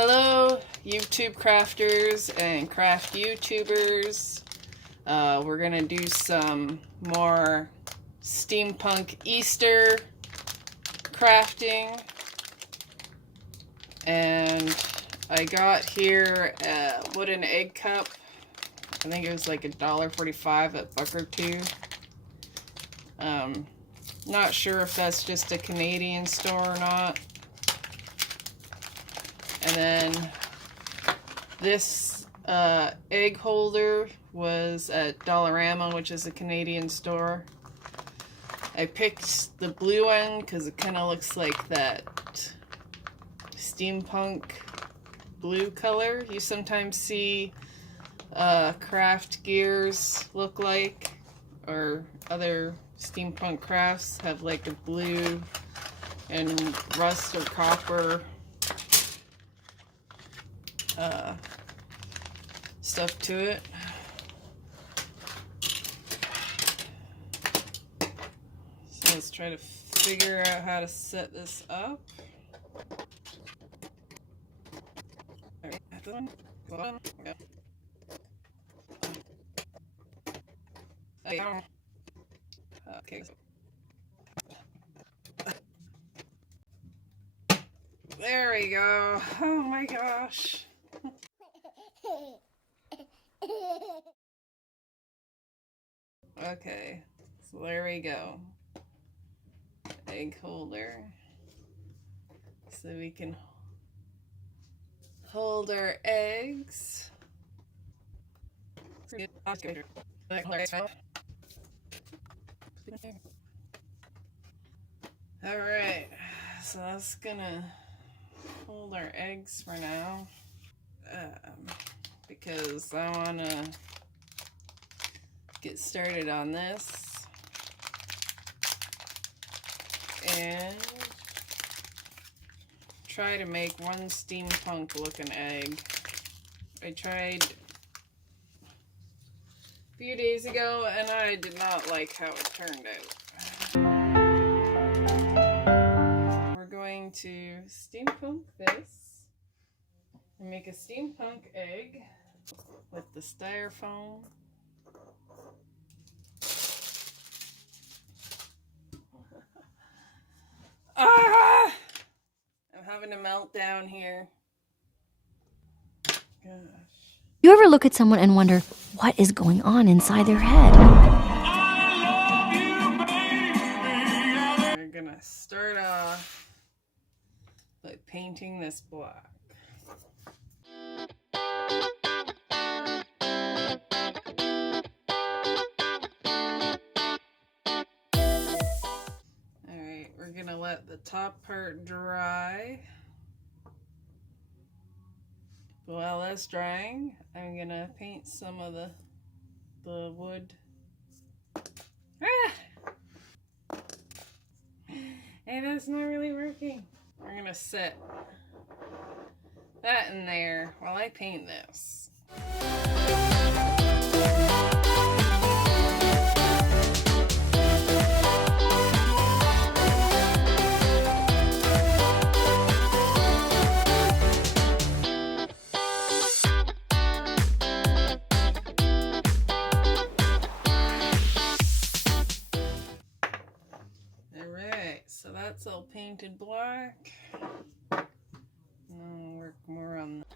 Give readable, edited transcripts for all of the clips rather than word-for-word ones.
Hello, YouTube crafters and craft YouTubers. We're gonna do some more steampunk Easter crafting. And I got here a wooden egg cup. I think it was like $1.45 at Buck or Two. Not sure if that's just a Canadian store or not. And then this egg holder was at Dollarama, which is a Canadian store. I picked the blue one because it kind of looks like that steampunk blue color you sometimes see craft gears look like, or other steampunk crafts have like a blue and rust or copper stuff to it. So let's try to figure out how to set this up. Okay. There we go. Oh my gosh. Okay, so there we go. Egg holder. So we can hold our eggs. Alright, so that's gonna hold our eggs for now. Because I want to get started on this and try to make one steampunk looking egg. I tried a few days ago and I did not like how it turned out. We're going to steampunk this and make a steampunk egg with the styrofoam. Ah! I'm having a meltdown here. Gosh. You ever look at someone and wonder what is going on inside their head? We're gonna start off by painting this black. Alright, we're gonna let the top part dry. While that's drying, I'm gonna paint some of the wood. Ah! Hey, that's not really working. We're gonna set that in there while I paint this. So that's all painted black. I'll work more on that.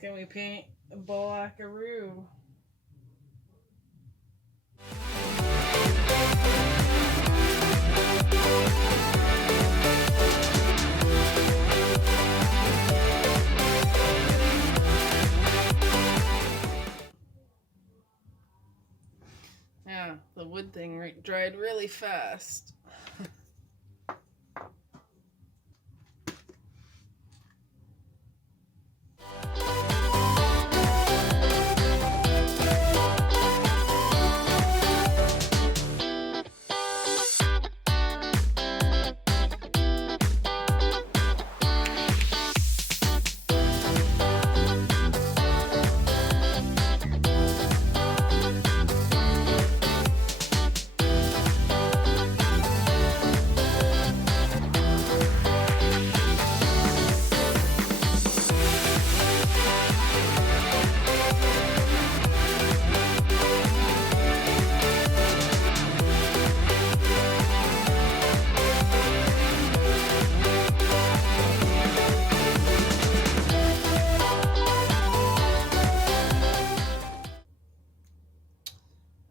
Can we paint a blackaroo? Yeah, the wood thing dried really fast.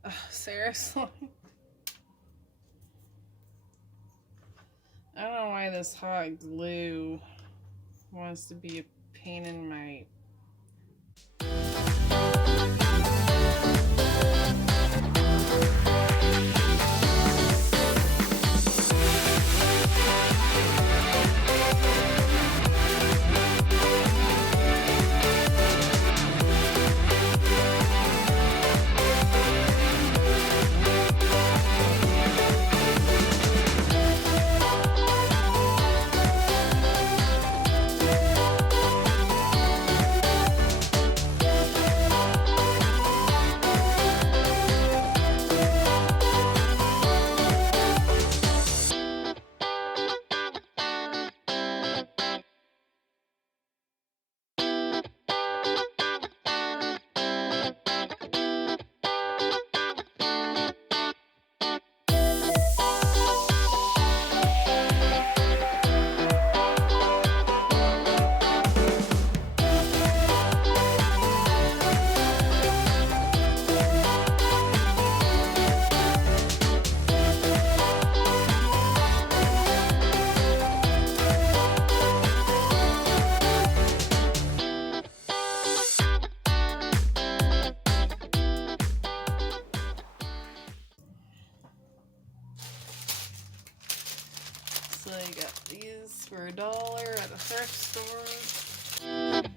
Ugh, seriously? I don't know why this hot glue wants to be a pain in my... So I got these for $1 at the thrift store.